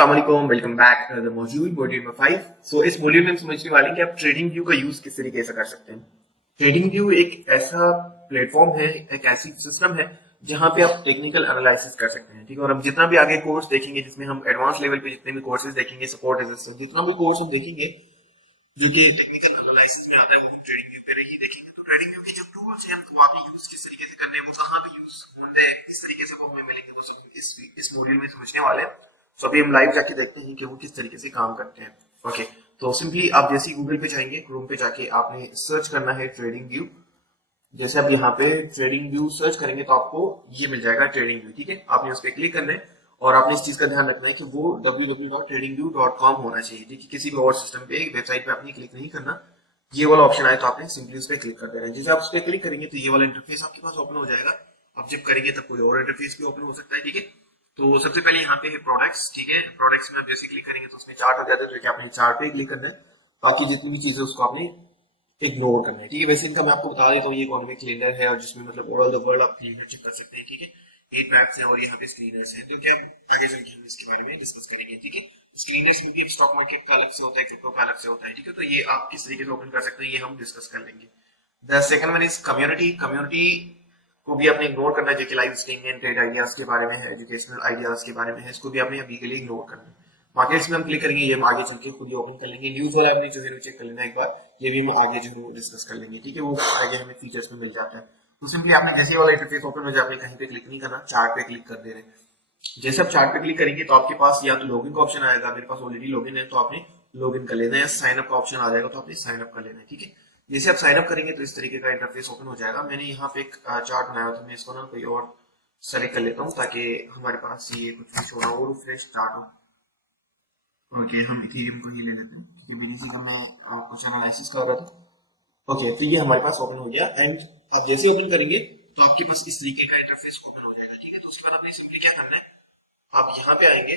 अस्सलामुअलैकुम, welcome back to the module number 5। So इस module में हम समझने वाले हैं कि आप ट्रेडिंग व्यू का यूज किस तरीके से कर सकते हैं। ट्रेडिंग व्यू एक ऐसा प्लेटफॉर्म है, एक ऐसी सिस्टम है जहां पे आप टेक्निकल एनालिसिस कर सकते हैं। ठीक है, और हम जितना भी आगे कोर्स देखेंगे, जिसमें हम एडवांस लेवल पे जितने भी कोर्सेज देखेंगे, सपोर्ट रेजिस्टेंस, जितना भी कोर्स हम देखेंगे जो कि टेक्निकल एनालिसिस में आता है, वो हम ट्रेडिंग व्यू पे ही देखेंगे। तो ट्रेडिंग व्यू के जो टूल्स हैं वो आपने यूज किस तरीके से करने हैं, वो कहाँ पे यूज होंगे, किस तरीके से वो हमें मिलेंगे, वो सब इस मॉड्यूल में समझने वाले हैं। तो अभी हम लाइव जाके देखते हैं कि वो किस तरीके से काम करते हैं। ओके, तो सिंपली आप जैसे ही गूगल पे जाएंगे, क्रोम पे जाके आपने सर्च करना है ट्रेडिंग व्यू। जैसे आप यहाँ पे ट्रेडिंग व्यू सर्च करेंगे तो आपको ये मिल जाएगा ट्रेडिंग व्यू। ठीक है, आपने उस पर क्लिक करना है और आपने इस चीज का ध्यान रखना है कि वो www.tradingview.com होना चाहिए। ठीक है, किसी भी और सिस्टम पे वेबसाइट पे आपने क्लिक नहीं करना। ये वाला ऑप्शन आए तो आपने सिंपली उस पर क्लिक कर देना है। जैसे आप उस पर क्लिक करेंगे तो ये वाला इंटरफेस आपके पास ओपन हो जाएगा। आप जब करेंगे तब कोई और इंटरफेस भी ओपन हो सकता है। ठीक है, तो सबसे पहले यहाँ पे है प्रोडक्ट्स। ठीक है, प्रोडक्ट्स में आप जैसे क्लिक करेंगे तो उसमें चार्ट हो जाता है, जो कि आपने चार्ट पे क्लिक करना है। बाकी जितनी भी चीजें उसको आपने इग्नोर करना है। ठीक है, वैसे इनका मैं आपको बता देता हूँ, ये इकोनॉमिक कैलेंडर है और जिसमें मतलब ओवरऑल द वर्ल्ड आप कैलेंडर चेक कर सकते हैं। ठीक है, 8 मैप्स हैं और यहाँ पे स्क्रीनर्स हैं, तो क्या आगे चल के हम इसके बारे में डिस्कस करेंगे। ठीक है, स्क्रीनर्स में भी स्टॉक मार्केट का अलग से होता है, क्रिप्टो का अलग से होता है। ठीक है, तो ये आप किस तरीके से ओपन कर सकते हैं, ये हम डिस्कस कर लेंगे। The second one is community. Community को भी आपने इग्नोर करना है, जो कि live streaming and trade ideas के बारे में है, एजुकेशनल आइडियाज के बारे में है। इसको भी आपने अभी के लिए इग्नोर करना है। मार्केट्स में हम क्लिक करेंगे, ये हम आगे चल के खुद ही ओपन कर लेंगे। न्यूज वाला आपने जो है चेक कर लेना एक बार, ये भी हम आगे जो है डिस्कस कर लेंगे। ठीक है, वो आगे हमें फीचर्स में मिल जाता है। तो सिंपली आपने जैसे वाला इंटरफेस ओपन हो जाए, आपने कहीं पे क्लिक नहीं करना, चार्ट पे क्लिक कर दे रहे। जैसे आप चार्ट पे क्लिक करेंगे तो आपके पास या तो लॉगिन का ऑप्शन आएगा, मेरे पास ऑलरेडी लॉगिन है तो आपने लॉगिन कर लेना है, या साइन अप का ऑप्शन आ जाएगा तो आपने साइन अप कर लेना है। ठीक है, जैसे आप साइन अप करेंगे तो इस तरीके का इंटरफेस ओपन हो जाएगा। मैंने यहाँ पे एक चार्ट बनाया था, मैं इसको ना कोई और सेलेक्ट कर लेता हूँ ताकि हमारे पास ये कुछ भी छोड़ा हो, फ्रेश चार्ट हो। ओके, हम इथेरियम को ही ले लेते हैं क्योंकि बीटीसी का मैं कुछ एनालिसिस कर रहा था। ओके, तो ये हमारे पास ओपन हो गया एंड आप जैसे ओपन करेंगे तो आपके पास इस तरीके का इंटरफेस ओपन हो जाएगा। ठीक है, तो उसके बाद आपने सिंपली क्या करना है, आप यहाँ पे आएंगे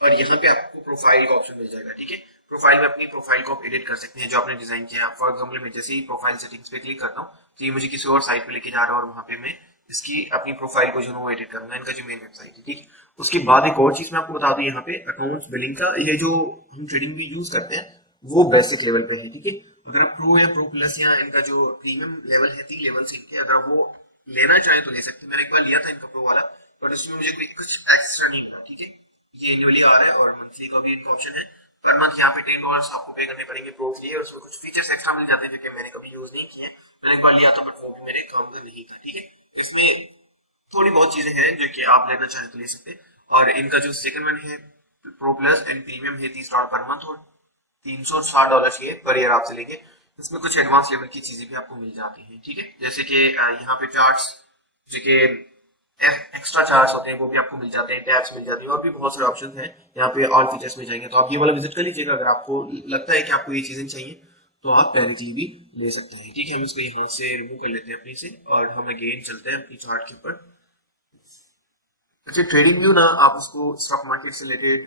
और यहाँ पे आपको प्रोफाइल का ऑप्शन मिल जाएगा। ठीक है, प्रोफाइल में अपनी प्रोफाइल को आप एडिट कर सकते हैं जो आपने डिजाइन किया। फॉर एग्जांपल मैं जैसे ही प्रोफाइल सेटिंग्स पे क्लिक करता हूँ तो ये मुझे किसी और साइट पे लेके जा रहा है और वहां पे मैं इसकी अपनी प्रोफाइल को जो है वो एडिट करूंगा, इनका जो मेन वेबसाइट है। ठीक, उसके बाद एक और चीज मैं आपको बता दूं, यहाँ पे अकाउंट्स बिलिंग का ये जो हम ट्रेडिंग में यूज करते हैं वो बेसिक लेवल पे है। ठीक है, अगर आप प्रो या प्रो प्लस या इनका जो प्रीमियम लेवल है, 3 लेवल से इनके, अगर वो लेना चाहें तो ले सकते हैं। मैंने एक बार लिया था इनका प्रो वाला, बट उसमें मुझे कोई कुछ एक्स्ट्रा नहीं मिला। ठीक है, ये एनुअली आ रहा है और मंथली का भी इनका ऑप्शन है। पर मंथ यहाँ पे $10 आपको पे करने पड़ेंगे प्रो के लिए, और उसमें कुछ फीचर्स एक्स्ट्रा मिल जाते हैं जो कि मैंने कभी यूज नहीं किए। मैंने एक बार लिया था बट वो भी मेरे काम का नहीं था। ठीक है, इसमें थोड़ी बहुत चीजें हैं जो कि आप लेना चाहें तो ले सकते हैं। और इनका जो सेकंड वन है प्रो प्लस एंड प्रीमियम है $30 पर मंथ और $360 ये पर ईयर आपसे लेंगे। इसमें कुछ एडवांस लेवल की चीजें भी आपको मिल जाती हैं। ठीक है, जैसे कि यहाँ पे चार्ट्स जो कि एक्स्ट्रा चार्ज होते हैं वो भी आपको मिल जाते हैं, टैब्स मिल जाती है और भी बहुत सारे ऑप्शन हैं। यहाँ पे ऑल फीचर्स में जाएंगे तो आप ये वाला विजिट कर लीजिएगा। अगर आपको लगता है कि आपको ये चीजें चाहिए तो आप डायरेक्टली भी ले सकते हैं। ठीक है, हम इसको यहाँ से रिमूव कर लेते हैं अपनी से और हम अगेन चलते हैं अपनी चार्ट के ऊपर। अच्छा, ट्रेडिंग व्यू ना आप इसको स्टॉक मार्केट से रिलेटेड,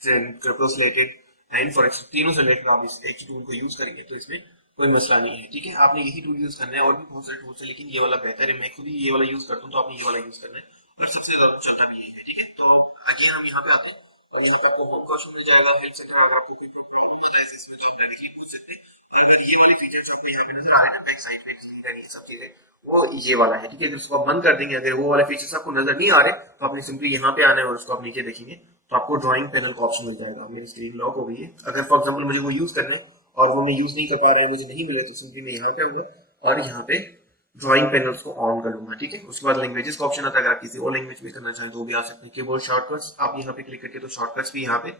क्रिप्टो से रिलेटेड एंड फॉरेक्स, तीनों से रिलेटेड आप इस एक टूल को यूज करेंगे तो इसमें कोई मसला नहीं है। ठीक है, आपने यही टूल यूज करना है, और भी बहुत सारे टूल्स है लेकिन ये वाला बेहतर है। मैं खुद ही ये वाला यूज करता हूँ तो आपने ये वाला यूज करना है और सबसे ज्यादा चलता भी यही है। ठीक है, तो अगेन हम यहाँ पे आते हैं और यहाँ पे आपको होम का ऑप्शन मिल जाएगा, हेल्प सेंटर। अगर आपको कोई प्रॉब्लम होता है इसमें तो आप डायरेक्टली पूछ सकते हैं। और अगर ये वाले फीचर्स आपको यहाँ पे नजर आ रहे हैं ना, बैक साइड पे ये सब चीजें, वो ये वाला है। ठीक है, उसको आप बंद कर देंगे। अगर वो वाले फीचर्स आपको नजर नहीं आ रहे तो आपने सिंपली यहाँ पे आना है और उसको आप नीचे देखेंगे तो आपको ड्राइंग पैनल का ऑप्शन मिल जाएगा। मेरी स्क्रीन लॉक हो गई है, अगर फॉर एग्जांपल मुझे वो यूज करना है और वो मैं यूज नहीं कर पा रहा है, मुझे नहीं मिले, तो सिंपली मैं यहाँ पे आऊंगा और यहाँ पे ड्राइंग पैनल्स को ऑन कर लूंगा। ठीक है, उसके बाद लैंग्वेजेस का ऑप्शन आता है, अगर आप किसी और लैंग्वेज में करना चाहें तो वो भी आ सकते हैं। कीबोर्ड शॉर्टकट्स आप यहाँ पे क्लिक करके तो शॉर्टकट्स भी यहाँ पे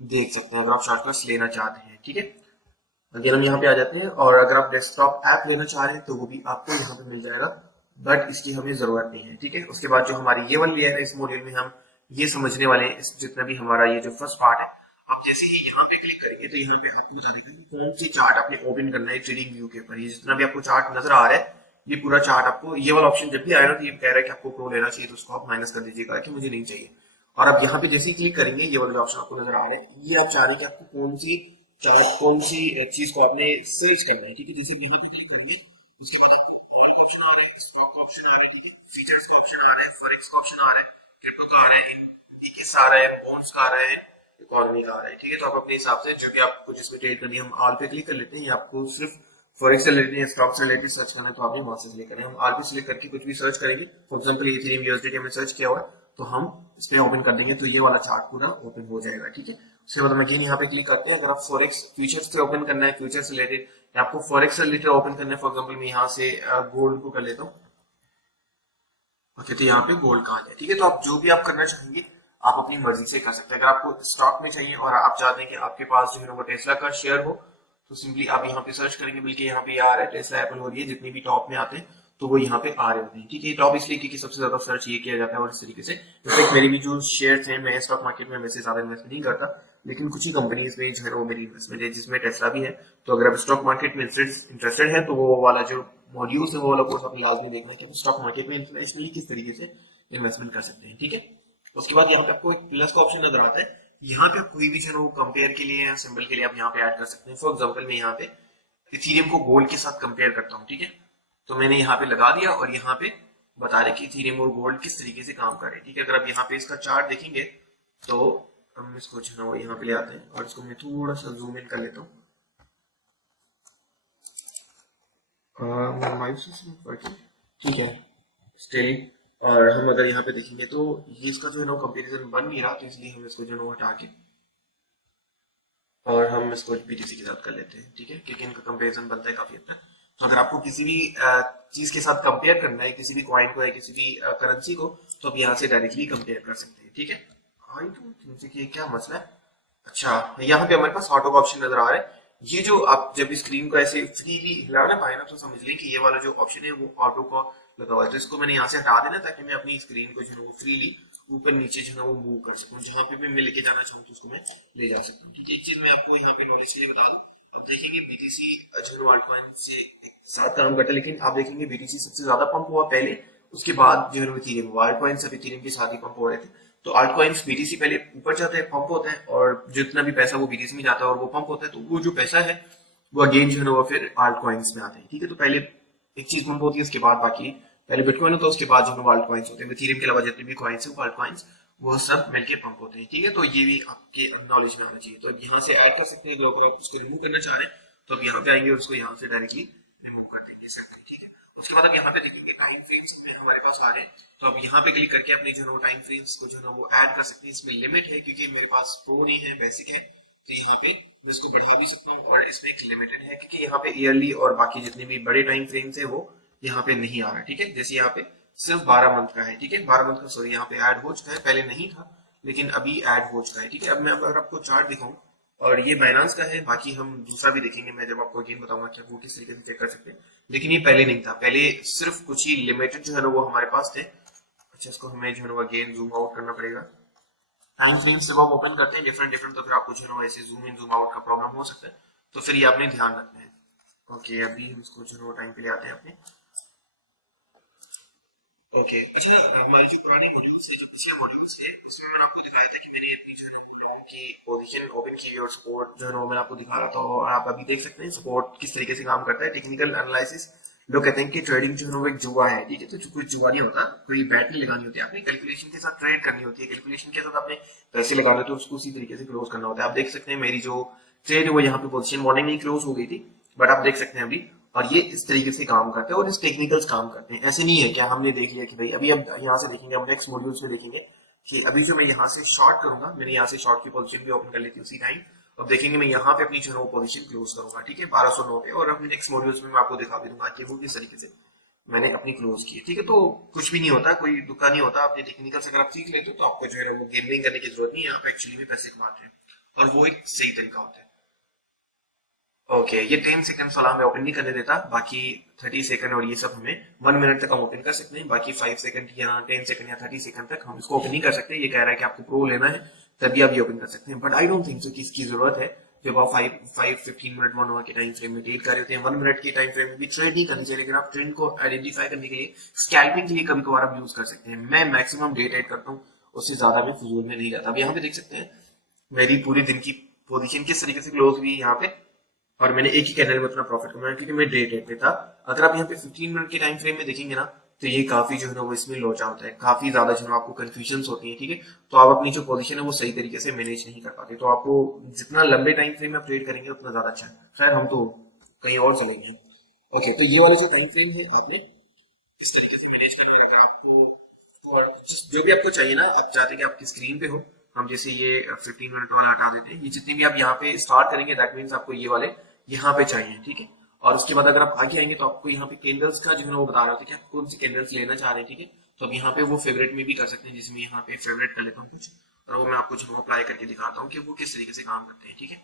देख सकते हैं अगर आप शॉर्टकट्स लेना चाहते हैं। ठीक है, अगेन हम यहाँ पे आ जाते हैं और अगर आप डेस्कटॉप ऐप लेना चाह रहे हैं तो वो भी आपको यहाँ पे मिल जाएगा, बट इसकी हमें जरूरत नहीं है। ठीक है, उसके बाद जो हमारी ये वाली लेयर है, इस मॉड्यूल में हम ये समझने वाले हैं, जितना भी हमारा ये जो फर्स्ट पार्ट है, आप जैसे ही यहाँ पे क्लिक करेंगे तो यहाँ पे आपको बता देगा कि कौन सी चार्ट आपने ओपन करना है ट्रेडिंग व्यू के ऊपर। ये जितना भी आपको चार्ट नजर आ रहा है, ये पूरा चार्ट आपको, ये वाला ऑप्शन जब भी आएगा तो ये कह रहा है कि आपको प्रो लेना चाहिए, तो उसको आप माइनस कर दीजिएगा कि मुझे नहीं चाहिए। और आप यहाँ पे जैसे ही क्लिक करेंगे, ये वाले ऑप्शन आपको नजर आ रहे हैं, ये आप चाह रहे हैं कि आपको कौन सी चार्ट, कौन सी चीज को आपने सर्च करना है। ठीक है, जैसे यहाँ पे क्लिक करेंगे उसके बाद आपको ऑल का ऑप्शन आ रहा है, स्टॉक का ऑप्शन आ रहा है, ठीक है, फीचर्स का ऑप्शन आ रहा है, फॉरेक्स का ऑप्शन आ रहा है, क्रिप्टो का आ रहा है, इंडिकेस आ रहा है, बॉन्ड्स का आ रहा है, इकोनॉमी का आ रहा है, ठीक है। तो आप अपने हिसाब से जो कि आपको जिसमें ट्रेड करनी है, हम ऑल पे क्लिक कर लेते हैं, या आपको सिर्फ फॉरेक्स से रिलेटेड या स्टॉक से रिलेटेड सर्च करना है तो आपने वहां से सिलेक्ट करना है। हम ऑल पे सिलेक्ट करके कुछ भी सर्च करेंगे, फॉर एग्जांपल इथेरियम यूएसडीटी हमने सर्च किया हुआ है, तो हम इस पे ओपन कर देंगे तो ये वाला चार्ट पूरा ओपन हो जाएगा, ठीक है। उसके बाद हम अगेन यहाँ पे क्लिक करते हैं। अगर आप फॉरेक्स फ्यूचर्स से ओपन करना है, फ्यूचर से रिलेटेड, या आपको फॉरेक्स से रिलेटेड ओपन करना है, फॉर एग्जांपल मैं यहाँ से गोल्ड को कर लेता हूँ। ओके, तो यहाँ पे गोल्ड कहा जाए, ठीक है। तो आप जो भी आप करना चाहेंगे आप अपनी मर्जी से कर सकते हैं। अगर आपको स्टॉक में चाहिए और आप चाहते हैं कि आपके पास जो है वो टेस्ला का शेयर हो, तो सिंपली आप यहाँ पे सर्च करेंगे, बल्कि यहाँ पे आ रहा है टेस्ला, एप्पल हो रही है, जितनी भी टॉप में आते हैं तो वो यहाँ पे आ रहे होते हैं, ठीक है। टॉप इसलिए क्योंकि सबसे ज्यादा सर्च ये किया जाता है, और इस तरीके से इनफैक्ट मेरी भी जो शेयर हैं, मैं स्टॉक मार्केट में वैसे ज्यादा इन्वेस्ट नहीं करता, लेकिन कुछ ही कंपनीज में जो है वो मेरी इन्वेस्टमेंट है, जिसमें टेस्ला भी है। तो अगर आप स्टॉक मार्केट में इंटरेस्टेड है तो वो वाला जो मॉड्यूल्स है वो वाला कोर्स आपने लाजमी देखना है कि स्टॉक मार्केट में इंटरनेशनली किस तरीके से इन्वेस्टमेंट कर सकते हैं, ठीक है। उसके बाद यहाँ पे आपको एक प्लस का ऑप्शन नजर आता है, यहाँ पे कोई भी जो कंपेयर के लिए या सिंबल के लिए आप यहाँ पे ऐड कर सकते हैं। फॉर एग्जांपल मैं यहाँ पे इथेरियम को गोल्ड के साथ कंपेयर करता हूँ, ठीक है। तो मैंने यहाँ पे लगा दिया और यहाँ पे बता रहे कि इथेरियम और गोल्ड किस तरीके से काम कर रहे हैं, ठीक है। अगर आप यहाँ पे इसका चार्ट देखेंगे तो हम इसको जो है वो यहाँ पे ले आते हैं और इसको मैं थोड़ा सा जूम इन कर लेता हूँ। ठीक है, स्टिल। और हम अगर यहाँ पे देखेंगे तो ये इसका जो है ना कंपैरिजन बन नहीं रहा, तो इसलिए हम इसको जो है हटा के और हम इसको बीटीसी के साथ कर लेते हैं, ठीक है, क्योंकि इनका कंपैरिजन बनता है काफी हद तक। तो अगर आपको किसी भी चीज के साथ कंपेयर करना है, किसी भी कॉइन को या किसी भी करेंसी को, तो आप यहाँ से डायरेक्टली कंपेयर कर सकते हैं, ठीक है। आई डोंट थिंक कि क्या मसला है। अच्छा, यहाँ पे हमारे पास ऑटो का ऑप्शन नजर आ रहा है। ये जो आप जब स्क्रीन को ऐसे फ्रीली हिला ना पाए ना, तो समझ लें कि ये वाला जो ऑप्शन है वो ऑटो का लगा हुआ है। तो इसको मैंने यहाँ से हटा देना ताकि मैं अपनी स्क्रीन को जो है वो फ्रीली ऊपर नीचे जो है वो मूव कर सकूं, जहां पे भी मैं लेके जाना चाहूँ तो उसको मैं ले जा सकता हूँ, ठीक है। एक चीज मैं आपको यहाँ पे नॉलेज के लिए बता दूं, आप देखेंगे बीटीसी जो है अल्टकॉइन से साथ काम करता है, लेकिन आप देखेंगे बीटीसी सबसे ज्यादा पंप हुआ पहले, उसके बाद जो है इथेरियम हुआ। अल्टकॉइन सब इथेरियम के साथ ही पंप हो रहे थे। तो अल्टकॉइंस बीटीसी पहले ऊपर जाता है, पंप होता है, और जितना भी पैसा वो बीटीसी में जाता है और वो पंप होता है, तो वो जो पैसा है वो अगेन जो है वो फिर अल्टकॉइंस में आता है, ठीक है। तो पहले एक चीज पंप होती है, उसके बाद बाकी पहले बिटकॉइन होता है, उसके बाद जो है अल्टकॉइंस होते हैं। इथेरियम के अलावा जितने भी कॉइन्स है वो अल्टकॉइंस वो सब मिलके पंप होते हैं, ठीक है। तो ये भी आपके नॉलेज में आना चाहिए। तो यहाँ से ऐड कर सकते हैं, अगर आप उसको रिमूव करना चाह रहे हैं तो आप यहाँ पे आएंगे और उसको यहाँ से डायरेक्टली रिमूव कर देंगे, ठीक है। उसके बाद हम यहाँ पे देखेंगे टाइम फ्रेम्स में हमारे पास आ रहे हैं, तो आप यहाँ पे क्लिक करके अपने जो है टाइम फ्रेम्स को जो है वो ऐड कर सकते हैं। इसमें लिमिट है क्योंकि मेरे पास प्रो नहीं है, बेसिक है, तो यहाँ पे मैं इसको बढ़ा भी सकता हूँ, और इसमें एक लिमिटेड है क्योंकि यहाँ पे ईयरली और बाकी जितने भी बड़े टाइम फ्रेम्स है वो यहाँ पे नहीं आ रहा, ठीक है। जैसे यहाँ पे सिर्फ 12 मंथ का है, ठीक है, 12 मंथ का सॉरी यहाँ पे ऐड हो चुका है, पहले नहीं था लेकिन अभी ऐड हो चुका है, ठीक है। अब मैं अगर आपको चार्ट दिखाऊं, और ये बाइनांस का है, बाकी हम दूसरा भी देखेंगे, मैं जब आपको अगेन बताऊंगा कि वो किस तरीके से चेक कर सकते हैं, लेकिन ये पहले नहीं था, पहले सिर्फ कुछ ही लिमिटेड जो है ना वो हमारे पास थे। अच्छा, इसको हमें जो है ना अगेन जूम आउट करना पड़ेगा। टाइम फ्रेम जब आप ओपन करते हैं डिफरेंट डिफरेंट, तो फिर आपको जो है ना ऐसे जूम इन जूम आउट का प्रॉब्लम हो सकता है, तो फिर ये आपने ध्यान रखना है। ओके, अभी हम इसको जो है टाइम पे ले आते हैं अपने। ओके, अच्छा, हमारे जो पुराने मॉड्यूल्स है, जो पिछले मॉड्यूल्स है, उसमें मैंने आपको दिखाया था कि मैंने अपनी जो है लॉन्ग की पोजीशन ओपन की और सपोर्ट जो है मैंने आपको दिखा रहा था, और आप अभी देख सकते हैं सपोर्ट किस तरीके से काम करता है। टेक्निकल एनालिसिस, लोग कहते हैं कि ट्रेडिंग जो है वो एक जुआ है, ठीक है। तो कुछ जुआ नहीं होता, कोई बैट नहीं लगानी होती, आपने कैलकुलेशन के साथ ट्रेड करनी होती है, कैलकुलेशन के साथ आपने पैसे लगाने होते हैं, उसको उसी तरीके से क्लोज करना होता है। आप देख सकते हैं मेरी जो ट्रेड है वो यहाँ पे पोजीशन मॉर्निंग में क्लोज हो गई थी, बट आप देख सकते हैं अभी, और ये इस तरीके से काम करते हैं और इस टेक्निकल्स काम करते हैं। ऐसे नहीं है क्या हमने देख लिया कि भाई अभी अब यहाँ से देखेंगे, हम नेक्स्ट मॉड्यूल्स में देखेंगे कि अभी जो मैं यहाँ से शॉर्ट करूंगा, मैंने यहाँ से शॉर्ट की पोजीशन भी ओपन कर ली थी उसी टाइम, अब देखेंगे मैं यहाँ पे अपनी जो है वो पोजीशन क्लोज करूंगा, ठीक है, 1209 पे, और अपने नेक्स्ट मॉड्यूल्स में मैं आपको दिखा भी दूंगा कि वो किस तरीके से मैंने अपनी क्लोज की है, ठीक है। तो कुछ भी नहीं होता, कोई दुखा नहीं होता, अपने टेक्निकल्स अगर आप सीख लेते हो तो आपको जो है वो गेमिंग करने की जरूरत नहीं है, आप एक्चुअली में पैसे कमाते हैं, और वो एक सही तरीका होता है। ओके, ये 10 सेकंड वाला हमें ओपन नहीं करने देता, बाकी 30 सेकंड और ये सब हमें 1 मिनट तक हम ओपन कर सकते हैं, बाकी 5 सेकंड या 10 सेकंड या 30 सेकंड तक हम इसको ओपन नहीं कर सकते। ये कह रहा है कि आपको प्रो लेना है तभी आप ये ओपन कर सकते हैं, but I don't think so कि इसकी जरूरत है। जब आप 15 मिनट 1 आवर के टाइम फ्रेम में ट्रेड कर रहे होते हैं, 1 मिनट के टाइम फ्रेम में भी ट्रेड नहीं करनी चाहिए, लेकिन आप ट्रेंड को आइडेंटिफाई करने के लिए, स्कैल्पिंग के लिए कभी कभार आप यूज कर सकते हैं। मैं मैक्सिमम डे ट्रेड करता हूँ, उससे ज्यादा मैं फजूल में नहीं जाता। अब यहाँ पे देख सकते हैं मेरी पूरी दिन की पोजीशन किस तरीके से क्लोज हुई यहाँ पे, और मैंने एक ही कैंडल में अपना प्रॉफिट कमाया क्योंकि मैं डे ट्रेड पे था। अगर आप यहाँ पे 15 मिनट के टाइम फ्रेम में देखेंगे ना, तो ये काफी जो है ना वो इसमें लोचा होता है, काफी ज्यादा जो है ना आपको कंफ्यूजन होती है, ठीक है। तो आप अपनी जो पोजीशन है वो सही तरीके से मैनेज नहीं कर पाते, तो आपको जितना लंबे टाइम फ्रेम में ट्रेड करेंगे उतना ज्यादा अच्छा है। खैर हम तो कहीं और चलेंगे। ओके, तो ये वाले जो टाइम फ्रेम है आपने इस तरीके से मैनेज करने रखा है आपको। और जो भी आपको चाहिए ना, आप चाहते हैं कि आपकी स्क्रीन पे हो, हम जैसे ये 15 मिनट वाला हटा देते हैं, ये जितने भी आप यहाँ पे स्टार्ट करेंगे दैट मीन्स आपको ये वाले यहाँ पे चाहिए, ठीक है। और उसके बाद अगर आप आगे आएंगे तो आपको यहाँ पे कैंडल्स का जो है ना वो बता रहे होते हैं कि आप कौन सी कैंडल्स लेना चाह रहे हैं, ठीक है। तो अब यहाँ पे वो फेवरेट में भी कर सकते हैं, जिसमें यहाँ पे फेवरेट कर लेता हूँ कुछ, और वो मैं आपको जो अप्लाई करके दिखाता हूँ कि वो किस तरीके से काम करते हैं, ठीक है।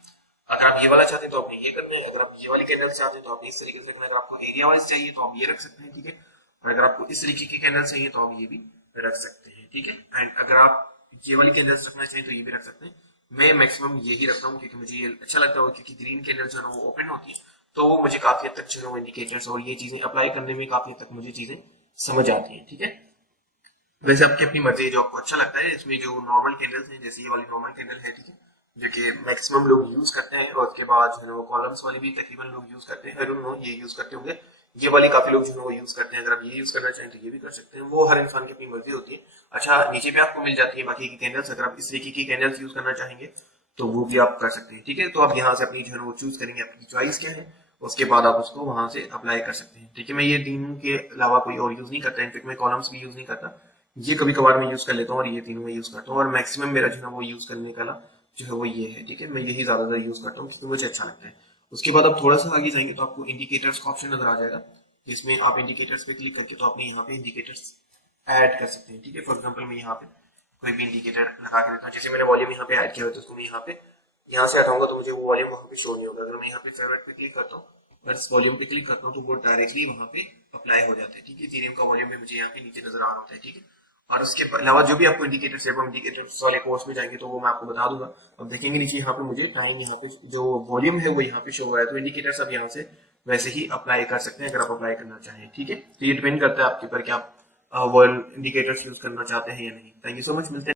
अगर आप ये वाला चाहते हैं तो आपने ये करना है, अगर आप ये वाली कैंडल्स चाहते हैं तो आपने इस तरीके से करना है, अगर आपको एरिया वाइज चाहिए तो आप ये रख सकते हैं, ठीक है। और अगर आपको इस तरीके की कैंडल्स चाहिए तो आप ये भी रख सकते हैं, ठीक है। एंड अगर आप ये वाली कैंडल्स रखना चाहिए तो ये भी रख सकते हैं। मैं मैक्सिमम यही रखता हूँ क्योंकि मुझे ये अच्छा लगता है, क्योंकि ग्रीन कैंडल्स जो है वो ओपन होती है, तो वो मुझे काफी हद तक जो है वो इंडिकेटर्स और ये चीजें अप्लाई करने में काफी हद तक मुझे चीजें समझ आती हैं, ठीक है। वैसे आपकी अपनी मर्जी है, जो आपको अच्छा लगता है। इसमें जो नॉर्मल कैंडल्स हैं, जैसे ये वाली नॉर्मल कैंडल है, ठीक है, जो कि मैक्सिमम लोग यूज करते हैं, और उसके बाद जो है वो कॉलम्स वाली भी तकरीबन लोग यूज करते हैं, आई डोंट नो ये यूज करते होंगे, ये वाली काफी लोग जो है वो यूज करते हैं। अगर आप ये यूज करना चाहें तो ये भी कर सकते हैं, वो हर इंसान की अपनी मर्जी होती है। अच्छा, नीचे पे आपको मिल जाती है बाकी की कैंडल्स, अगर आप इस तरीके की कैंडल्स यूज करना चाहेंगे तो वो भी आप कर सकते हैं, ठीक है। तो आप यहाँ से अपनी जो है वो चूज करेंगे, आपकी चॉइस क्या है, उसके बाद आप उसको वहां से अप्लाई कर सकते हैं, ठीक है। मैं ये तीनों के अलावा कोई और यूज नहीं करता, इनफेक्ट मैं कॉलम्स भी यूज नहीं करता, ये कभी कभार मैं यूज कर लेता हूँ, और ये तीनों मैं यूज करता हूँ, और मैक्सिमम मेरा जो है वो यूज करने का जो है वो ये है, ठीक है। मैं यही ज्यादातर यूज करता हूँ क्योंकि मुझे अच्छा लगता है। उसके बाद आप थोड़ा सा आगे जाएंगे तो आपको इंडिकेटर्स का ऑप्शन नजर आ जाएगा, जिसमें आप इंडिकेटर्स पे क्लिक करके तो आपने यहाँ पे इंडिकेटर्स ऐड कर सकते हैं, ठीक है। फॉर एग्जाम्पल मैं यहाँ पे कोई भी इंडिकेटर लगा के देता हूँ, जैसे मैंने वॉल्यूम यहाँ पे ऐड किया हुआ है, तो उसको मैं यहाँ पे यहाँ से हटाऊंगा तो मुझे वो वॉल्यूम वहाँ पे शो नहीं होगा। अगर मैं यहाँ पे फेवरेट पे क्लिक करता हूँ और इस वॉल्यूम पे क्लिक करता हूँ तो वो डायरेक्टली वहाँ पे अप्लाई हो जाता है, ठीक है। इथेरियम का वॉल्यूम भी मुझे यहाँ पे नीचे नजर आ रहा होता है, ठीक है। और उसके अलावा जो भी आपको इंडिकेटर्स है, इंडिकेटर्स वाले कोर्स में जाएंगे तो वो मैं आपको बता दूंगा। अब देखेंगे नीचे यहाँ पे मुझे टाइम, यहाँ पे जो वॉल्यूम है वो यहाँ पे शो हो रहा है, तो इंडिकेटर्स आप यहाँ से वैसे ही अप्लाई कर सकते हैं अगर आप अप्लाई करना चाहें, ठीक है। तो ये डिपेंड करता है आपके ऊपर कि आप इंडिकेटर्स यूज करना चाहते हैं या नहीं। थैंक यू सो मच, मिलते हैं।